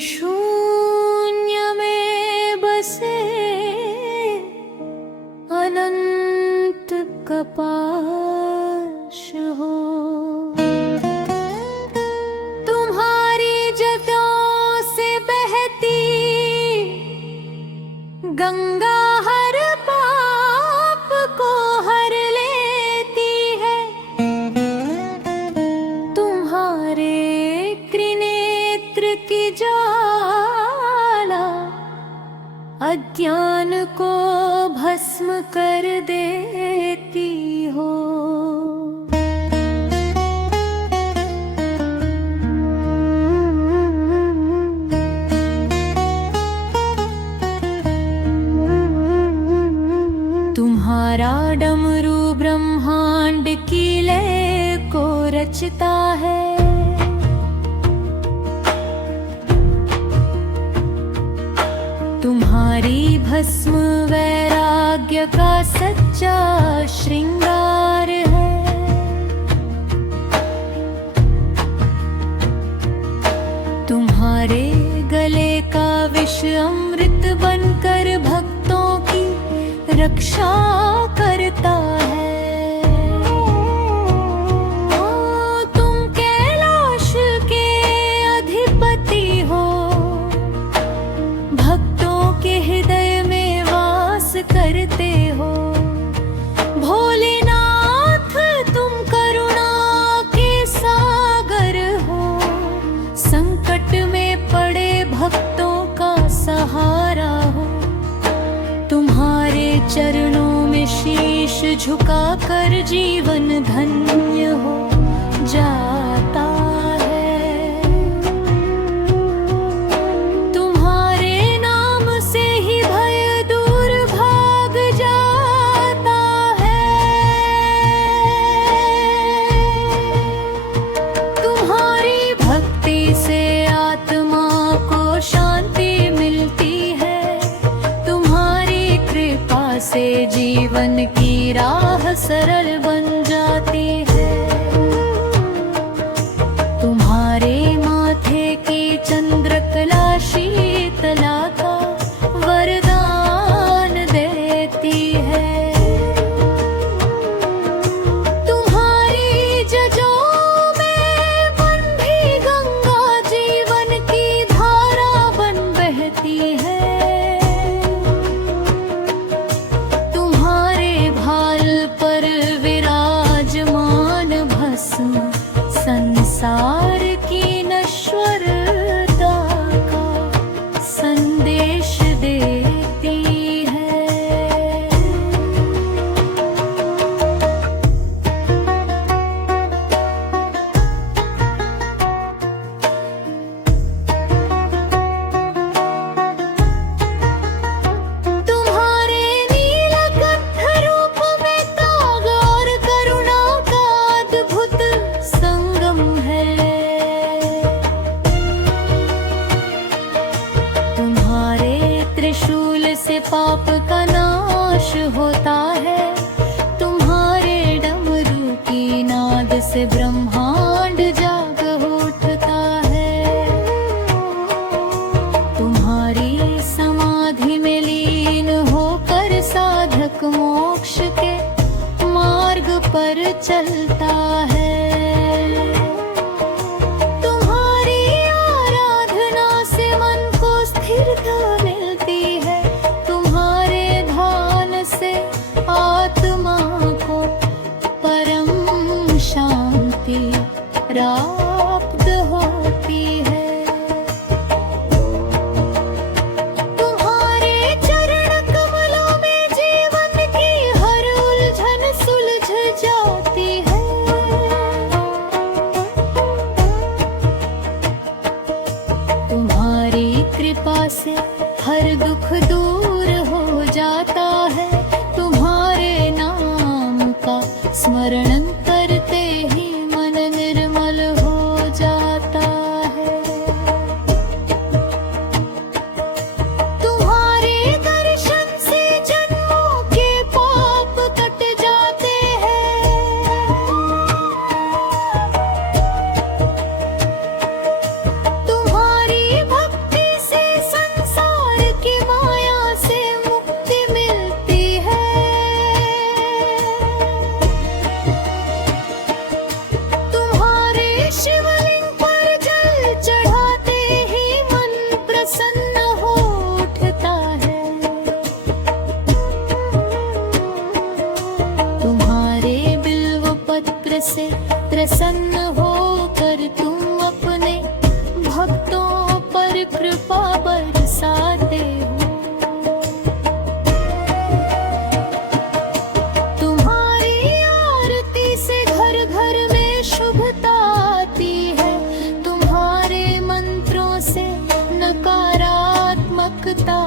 शून्य में बसे अनंत कपाश हो। तुम्हारी जटाओं से बहती गंगा हर पाप को हर लेती है। तुम्हारे त्रिनेत्र की ज्वाला अज्ञान को भस्म कर देती हो। तुम्हारा डमरू ब्रह्मांड की लय को रचता है। तुम्हारी भस्म वैराग्य का सच्चा श्रृंगार है। तुम्हारे गले का विष अमृत बनकर भक्तों की रक्षा करता है। तुम कैलाश के अधिपति हो, भक्तों के हृदय में वास करते हो। भोलेनाथ तुम करुणा के सागर हो, संकट में पड़े भक्तों का सहारा हो। तुम्हारे चरणों में शीश झुकाकर जीवन धन्य हो जाता है। तुम्हारे नाम से ही भय दूर भाग जाता है। तुम्हारी भक्ति से आत्मा को शांति मिलती है। से जीवन की राह सरल बन जाती है। तुम्हारे माथे की चंद्रकला शीतला का वरदान देती है। तुम्हारी जजों में बंधी गंगा जीवन की धारा बन बहती है। संसार की नश्वरता का संदेश देती है। तुम्हारे नीलकंठ रूप में त्याग और करुणा का अद्भुत संगम है। तुम्हारे त्रिशूल से पाप का नाश होता है। तुम्हारे डमरू की नाद से ब्रह्मांड जाग उठता है। तुम्हारी समाधि में लीन होकर साधक मोक्ष के मार्ग पर चलता है। तुम्हारी आराधना से मन को स्थिरता मिलती है। तुम्हारे ध्यान से आत्मा को परम शांति प्राप्त होती है। तुम्हारे चरण कमलों में जीवन की हर उलझन सुलझ जाती है। तुम्हारी कृपा से हर दुख दूर हो जाता है। तुम्हारे नाम का स्मरण करते ही मन निर्मल हो जाता है। तुम्हारे दर्शन से जन्मों के पाप कट जाते हैं। तुम्हारी भक्ति से प्रसन्न होकर तुम अपने भक्तों पर कृपा बरसाते हो। तुम्हारी आरती से घर घर में शुभता आती है, तुम्हारे मंत्रों से नकारात्मकता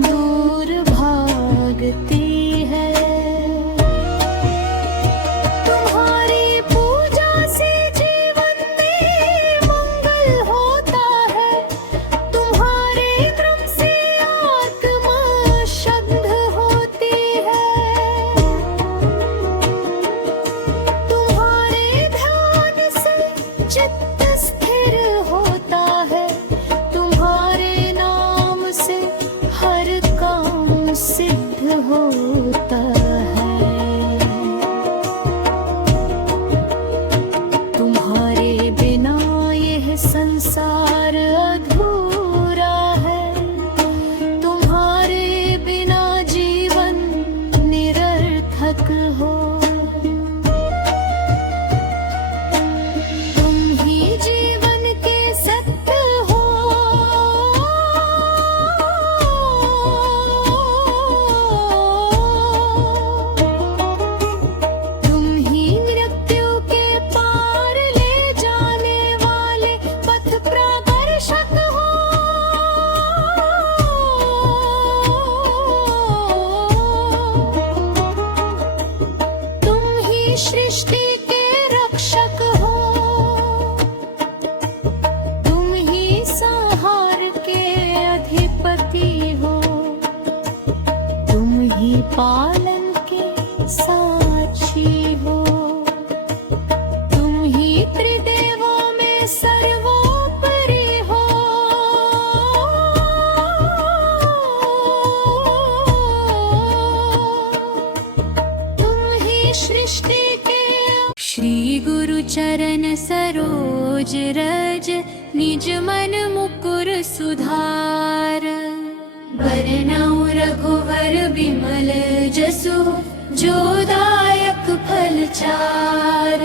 दूर भागती है। तुम्हारी पूजा से जीवन में मंगल होता है, तुम्हारे क्रम से आत्मा शुद्ध होती है। तुम्हारे ध्यान से चित्त स्थिर होता है, तुम्हारे नाम से हर काम सिद्ध होता है। तुम्हारे बिना यह संसार अधूरा है, तुम्हारे बिना जीवन निरर्थक हो। तुम ही जीवन के सत्य हो, तुम ही मृत्यु के पार ले जाने वाले पथ प्रदर्शक हो। तुम ही सृष्टि के रक्षक हो, तुम ही संहार के अधिपति हो, तुम ही पालन के साक्षी हो। तुम ही त्रिदेवों में सर्वोपरि हो। तुम ही सृष्टि के श्री गुरु चरण सरोज रज, निज मन मुकुर सुधार। वरनौ रघुवर बिमल जसु, जो दायक फल चार।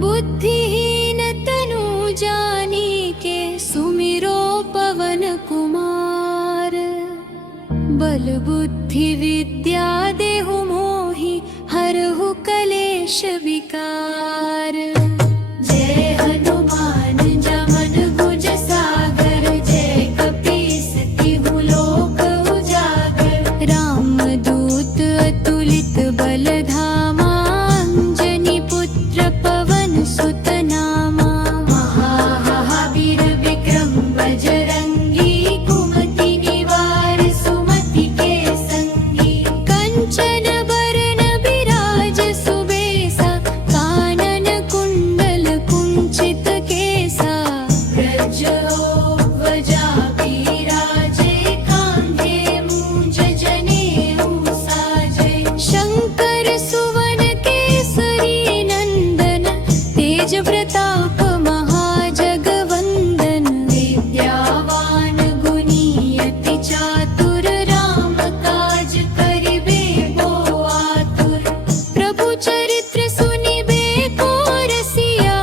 बुद्धिहीन तनु जानिके, सुमिरो पवन कुमार। बल बुद्धि विद्या देहु मोहि, हरहु कलेश विकार। जय हनुमान ज्ञान गुण सागर, जय कपीस तिहु लोक उजागर। रामदूत अतुलित बल धामा, अंजनी पुत्र पवन सुत नामा। महावीर विक्रम बजरंगी, कुमति निवार सुमति के संगी। कंचन बरन बिराज सुबेसा, कानन कुंडल कुंचित केसा। व्रजध्वजा बिराजे, कांधे मूंज जनेऊ साजे। शंकर सुवन केसरी नंदन, तेज प्रताप महाजगवंदन। विद्यावान गुणी अति चातुर, राम काज करिबे को आतुर। प्रभु चरित्र सुनिबे को रसिया,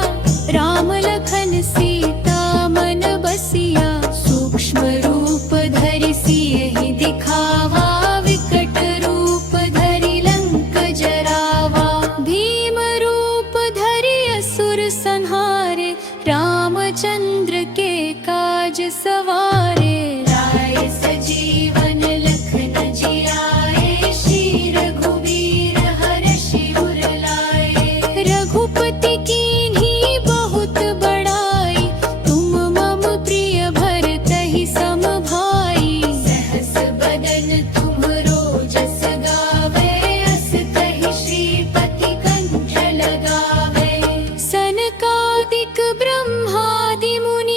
राम लखन सीता मन बसिया। सूक्ष्म रूप धरि सियहि दिखावा, विकट रूप धरि लंक जरावा। भीम रूप धरि असुर संहारे, रामचंद्र के काज सवारे। लाए सजीवन लखन जियाए, श्री रघुवीर हर्षि उर लाए। रघुपति कीन्ही बहुत बड़ाई, तुम मम प्रिय भरतहि सम भाई। सहस बदन तुम्हरो जस गावे, अस कहि श्रीपति कंठ लगावे। सनकादिक ब्रह्मादि मुनि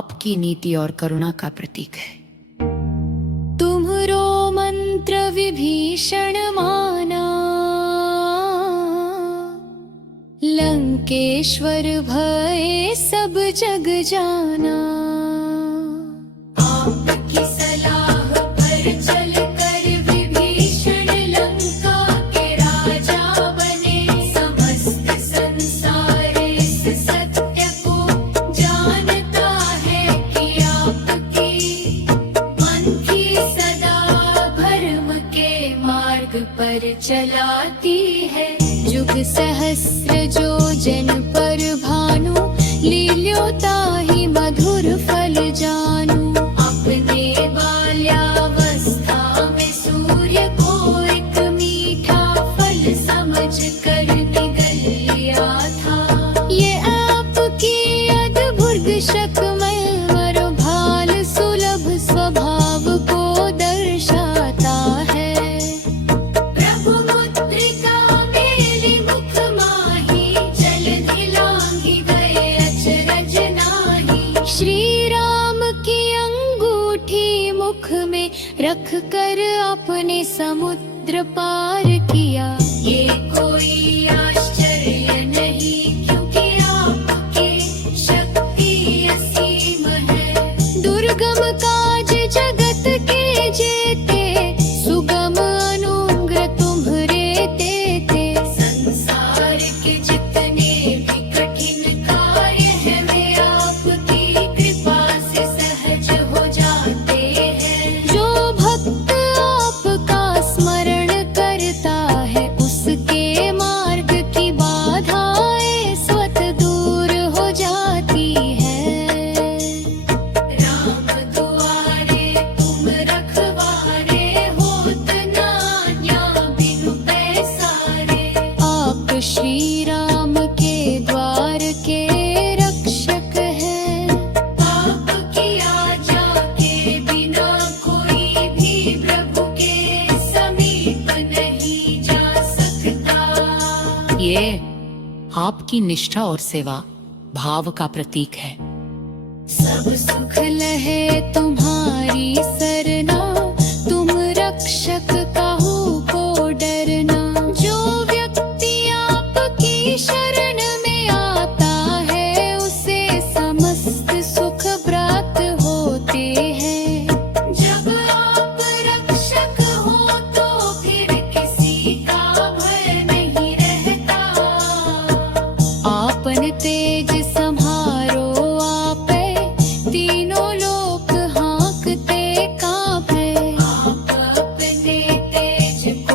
आपकी नीति और करुणा का प्रतीक है। तुम्हरो मंत्र विभीषण माना, लंकेश्वर भय सब जग जाना। आपकी सलाह पर चल कर विभीषण लंका के राजा बने। समस्त संसार इस सत्य को जानता है कि आपकी मन की सदा धर्म के मार्ग पर चलाती है। युग सहस्र जो जन पर भानु, लील्योता ही मधुर फल जानू। अपने बाल्यावस्था में सूर्य को एक मीठा फल समझ कर निगल लिया था। ये आपकी अद्भुत शकमय मरुभाल सुलभ स्वभाव को दर्शाता है। प्रभु मुद्रिका मेली मुख माही, जलधि लांघि गए अचरज नाही। श्री राम की अंगूठी मुख में रख कर आपने समुद्र पार किया। ये कोई आश्चर्य नहीं, क्योंकि आपकी शक्ति असीम है। दुर्गम काज जगत के जेते, सुगम अनुग्रह तुम्हरे देते। संसार के जितने भी कठिन कार्य हैं, वे आपकी कृपा से सहज हो जाते हैं। जो भक्त आपका स्मरण करता है, उसके मार्ग की बाधाएं स्वतः दूर हो जाती है। राम दुआरे तुम रखवारे, होत न अन्या बिनु पैसारे। आप श्री राम के द्वार के रक्षक हैं। आपकी आज्ञा के बिना कोई भी प्रभु के समीप नहीं जा सकता। ये आपकी निष्ठा और सेवा भाव का प्रतीक है। सब सुख लहे तुम्हारी सरना, तुम रक्षक काहू को डरना। जो व्यक्ति आपकी शरण में आता है, उसे समस्त सुख प्राप्त होते हैं। जब आप रक्षक हो तो फिर किसी का भय नहीं रहता। आपन तेज सम्हारो आपे, तीनों लोक हाँकते कांपे। आप अपने तेज को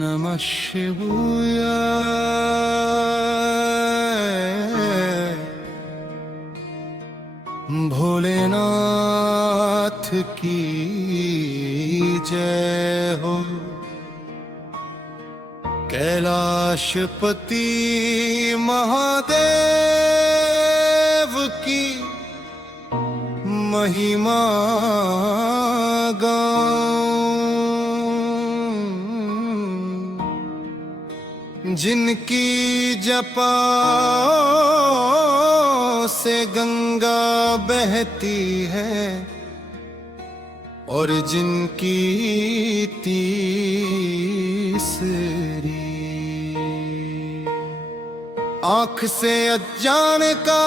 नमः शिवाय। भोलेनाथ की जय हो। कैलाशपति महादेव की महिमा गाऊं। जिनकी जपा से गंगा बहती है, और जिनकी तीसरी आँख से अज्ञान का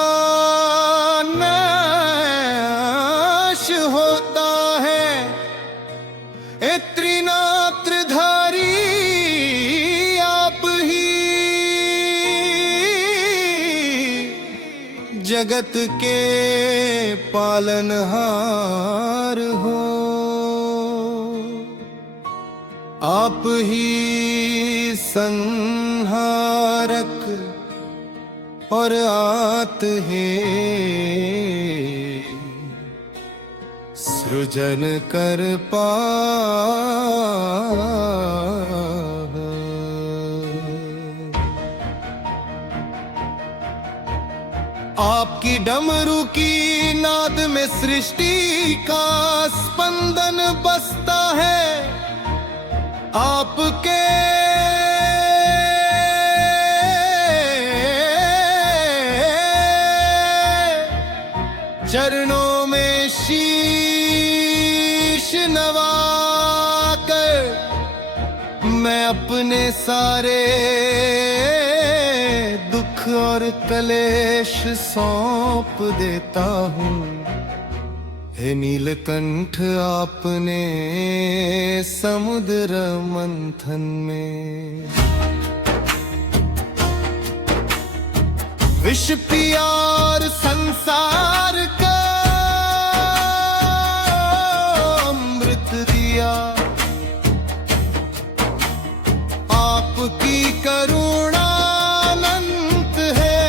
नाश होता है। ए त्रिनेत्रधारी आप ही जगत के पालनहार हो। आप ही संहारक और आत है सृजन कर पा आपकी डमरू की नाद में सृष्टि का स्पंदन बसता है। आपके चरणों में शीश नवाकर मैं अपने सारे दुख और कलेश सौंप देता हूँ। हे नीलकंठ आपने समुद्र मंथन में विष पिया और संसार का अमृत दिया। आपकी करुणा अनंत है।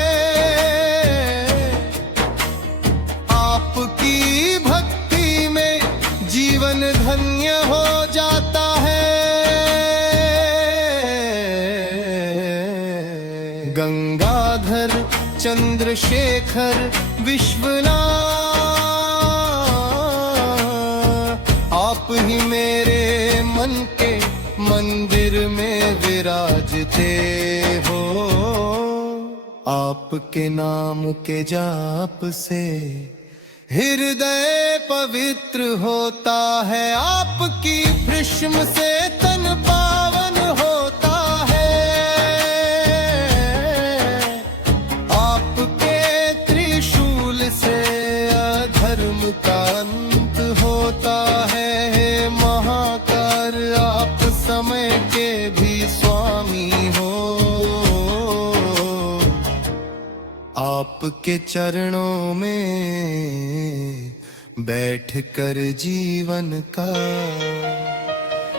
आपकी भक्ति में जीवन धन्य हो जाता है। गंगाधर चंद्रशेखर विश्वनाथ आप ही मेरे मन के मंदिर में विराजते हो। आपके नाम के जाप से हृदय पवित्र होता है। आपकी भृष्म से तन पावन होता है। आपके त्रिशूल से अधर्म का अंत होता है। महाकार आप समय के भी स्वामी हो। आपके चरणों में बैठकर जीवन का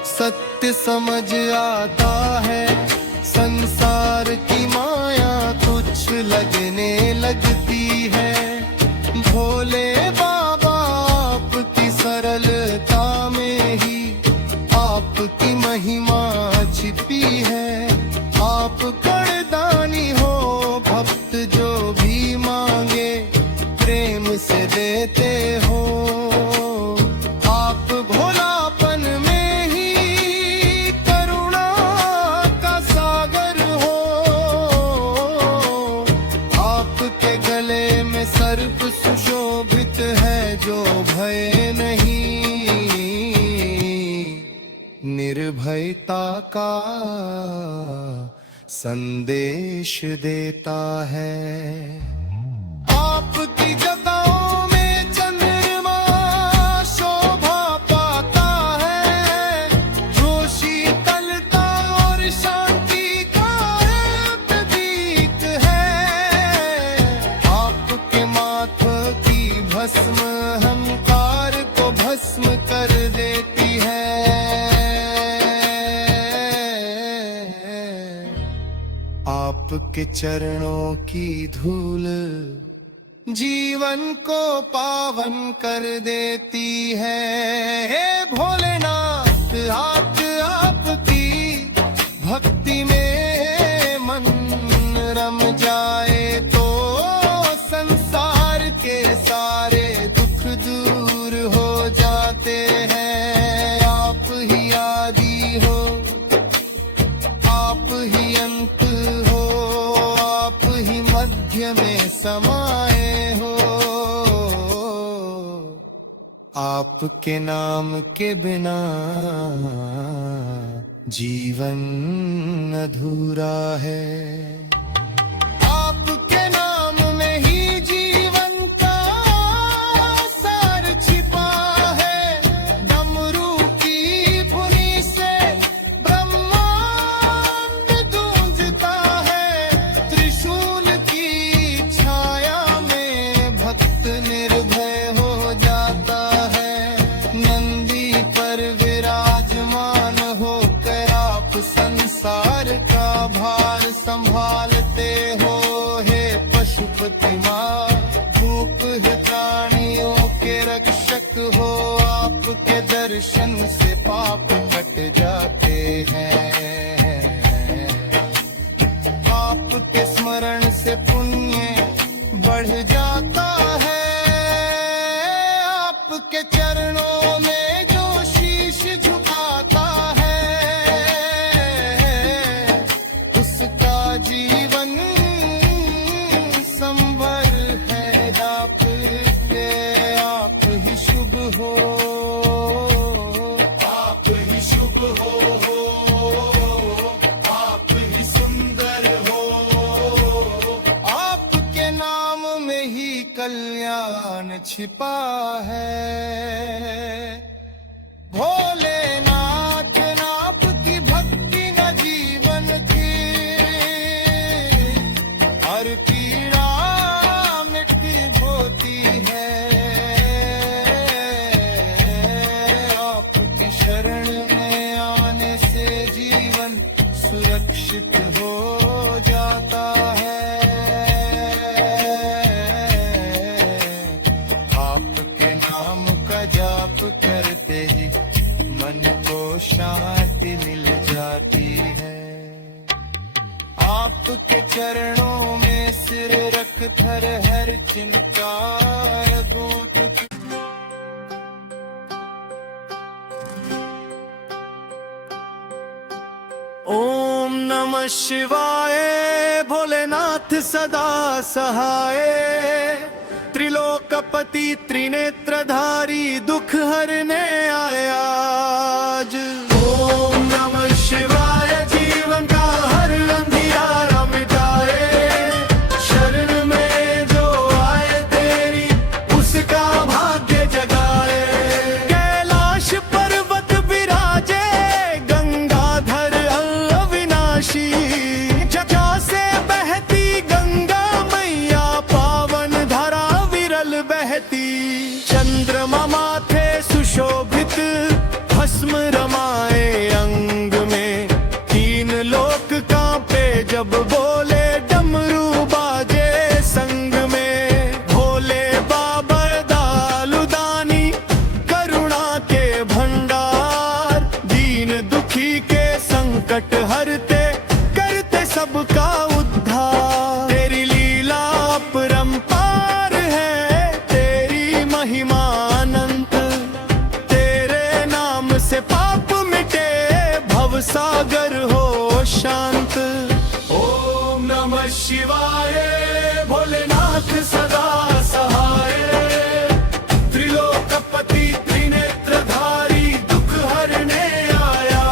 सत्य समझ आता है। संसार की माया तुच्छ लगने लगती है। भोले बाबा आपकी सरलता में ही आपकी महिमा छिपी है। आप कड़दानी हो, भक्त जो भी मांगे प्रेम से देते हो। आप भोलापन में ही करुणा का सागर हो। आपके गले में सर्प सुशोभित है जो भय नहीं, निर्भयता का संदेश देता है। आपकी जटाओं में चंद्रमा शोभा पाता है। जो शीतलता और शांति का प्रतीक है। आपके माथे की भस्म अहंकार को भस्म कर देती है। आपके चरणों की धूल जीवन को पावन कर देती है। हे भोलेनाथ हाथ आपकी भक्ति में मन रम जाए तो संसार के सारे दुख दूर हो जाते हैं। आप ही आदि हो, आप ही अंत हो, आप ही मध्य में समाये हो। आपके नाम के बिना जीवन अधूरा है। आपके नाम में ही जीवन का सार छिपा है। डमरू की धुनी से ब्रह्मांड गूंजता है। त्रिशूल की छाया में भक्त निर्भय हो जाता है। नंदी पर विराजमान होकर आप संसार का भार संभालते हो। हे पशुपति माँ, भूप प्राणियों के रक्षक हो। छिपा है। भोलेनाथ नाथ की भक्ति न जीवन की हर पीड़ा मिट होती है। आपकी शरण में आने से जीवन सुरक्षित हो जाता है। आपके नाम का जाप करते ही मन को शांति मिल जाती है। आपके चरणों में सिर रख कर हर चिंता दूर। ओम नमः शिवाय भोलेनाथ सदा सहाय। त्रिलोकपति त्रिनेत्रधारी दुख हरने आया आज। ओम नमः शिवाय जीवन का हर अंधियारा मिटाए। शरण में जो आए तेरी उसका भाग्य जगाए। कैलाश पर्वत विराजे गंगाधर अविनाशी। जटा से बहती गंगा मैया पावन धरा विरल बहती। चंद्रमा माथे सुशोभित भस्म रमाए अंग में। तीन लोक कांपे जब बोले डमरू बाजे संग में। भोले बाबा दालुदानी करुणा के भंडार। दीन दुखी के संकट हरते करते सबका उद्धार। तेरी लीला अपरंपार है तेरी महिमा अनंत। तेरे नाम से पाप मिटे भव सागर हो शांत। ओम नमः शिवाय भोलेनाथ सदा सहाय। त्रिलोकपति त्रिनेत्रधारी दुख हरने आया।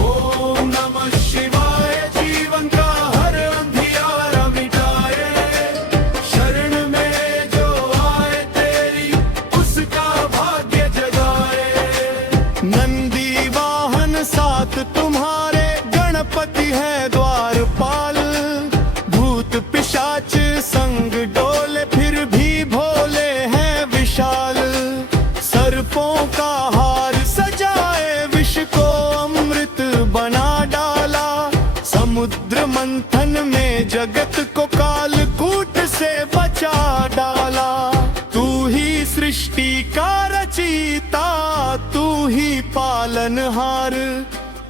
ओम नमः शिवाय जीवन का हर अंधियारा मिटाए। शरण में जो आए तेरी उसका भाग्य जगाए। नंदी वाहन साथ तुम्हारे गणपति है द्वारपाल। भूत पिशाच संग डोले फिर भी भोले हैं विशाल। सर्पों का हार सजाए विष को अमृत बना डाला। समुद्र मंथन में जगत को कालकूट से बचा डाला। तू ही सृष्टि का रचयिता तू ही पालनहार।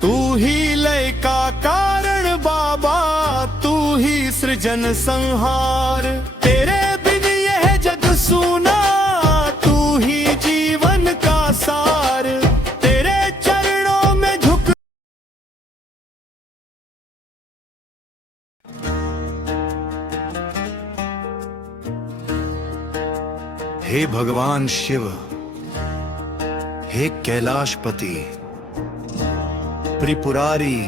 तू ही लय का कारण बाबा तू ही सृजन संहार। तेरे बिन यह जग सूना तू ही जीवन का सार। तेरे चरणों में झुक हे भगवान शिव, हे कैलाशपति, त्रिपुरारी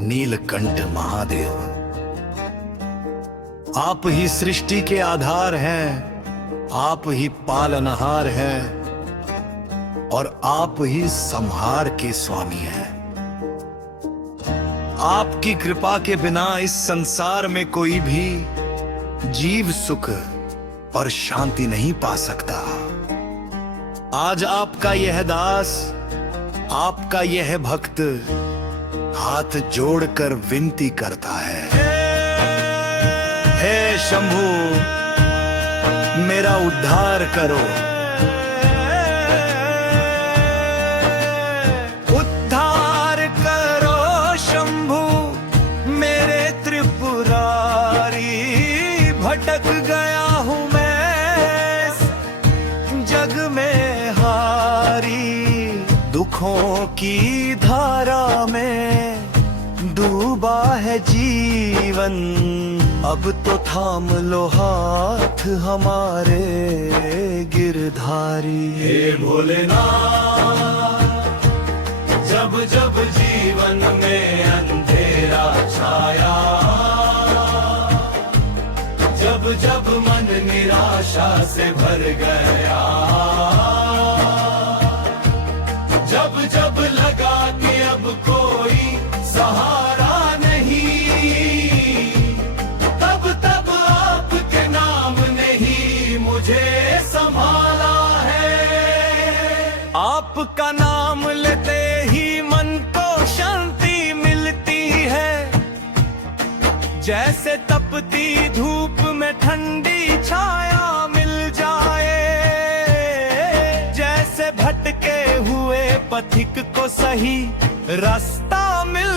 नीलकंठ महादेव। आप ही सृष्टि के आधार हैं। आप ही पालनहार हैं और आप ही संहार के स्वामी हैं। आपकी कृपा के बिना इस संसार में कोई भी जीव सुख और शांति नहीं पा सकता। आज आपका यह दास, आपका यह भक्त हाथ जोड़कर विनती करता है। हे शंभू, मेरा उद्धार करो। उद्धार करो शंभू मेरे त्रिपुरारी। भटक गया हूँ मैं जग में हारी। दुखों की धारा में डूबा है जीवन। अब तो थाम लो हाथ हमारे गिरधारी। हे भोलेनाथ, जब जब जीवन में अंधेरा छाया, जब जब मन निराश आशा से भर गया। जब जब लगा कि अब कोई सहारा नहीं, तब तब आपके नाम ने ही मुझे संभाला है। आपका नाम लेते ही मन को शांति मिलती है, जैसे तपती धूप में ठंडी छाया मिल जाए, जैसे भटके हुए पथिक को सही रास्ता मिल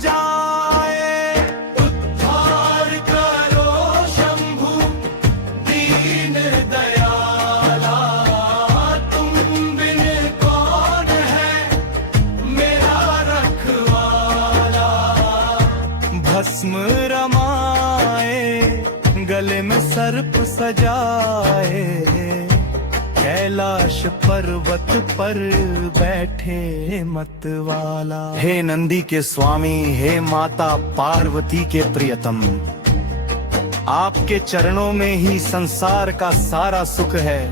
जाए। उद्धार करो शंभु दीन दयाला, तुम बिन कौन है मेरा रखवाला। भस्म रमाए गले में सर्प सजाए, कैलाश पर्वत पर बैठे मतवाला। हे नंदी के स्वामी, हे माता पार्वती के प्रियतम, आपके चरणों में ही संसार का सारा सुख है।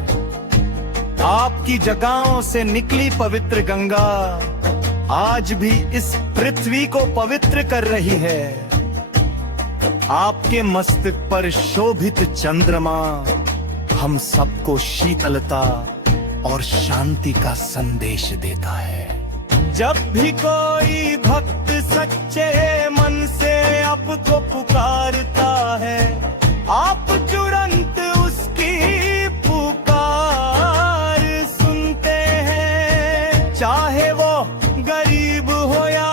आपकी जगहों से निकली पवित्र गंगा आज भी इस पृथ्वी को पवित्र कर रही है। आपके मस्तक पर शोभित चंद्रमा हम सबको शीतलता और शांति का संदेश देता है। जब भी कोई भक्त सच्चे मन से आपको पुकारता है, आप तुरंत उसकी पुकार सुनते हैं। चाहे वो गरीब हो या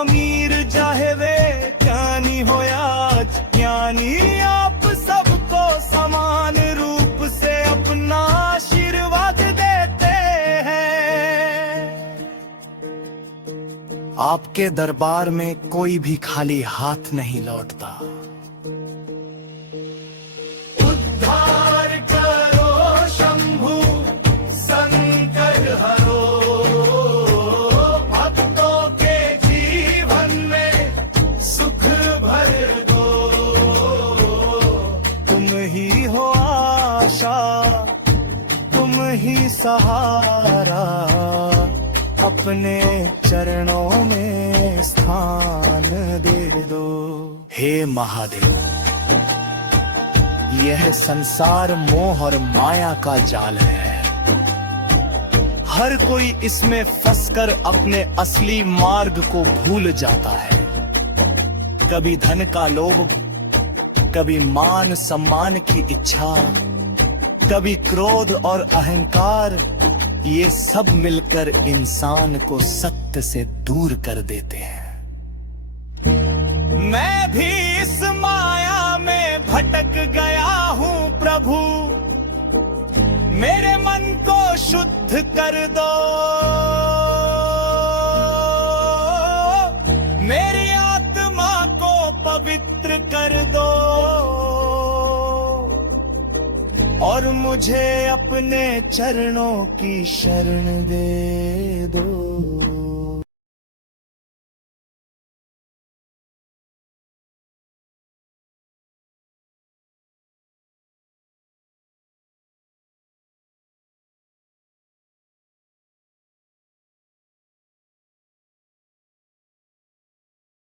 अमीर, चाहे वे ज्ञानी हो या अज्ञानी, आप सबको समान रूप से अपना आशीर्वाद देते हैं। आपके दरबार में कोई भी खाली हाथ नहीं लौटता। उद्धार करो शंभु संकट हरो, भक्तों के जीवन में सुख भर दो। तुम ही हो आशा, तुम ही सहारा, अपने चरणों में स्थान दे दो। हे महादेव, यह संसार मोह और माया का जाल है। हर कोई इसमें फंसकर अपने असली मार्ग को भूल जाता है। कभी धन का लोभ, कभी मान सम्मान की इच्छा, कभी क्रोध और अहंकार, ये सब मिलकर इंसान को सत्य से दूर कर देते हैं। मैं भी इस माया में भटक गया हूँ प्रभु, मेरे मन को शुद्ध कर दो। मेरी आत्मा को पवित्र कर दो और मुझे अपने चरणों की शरण दे दो।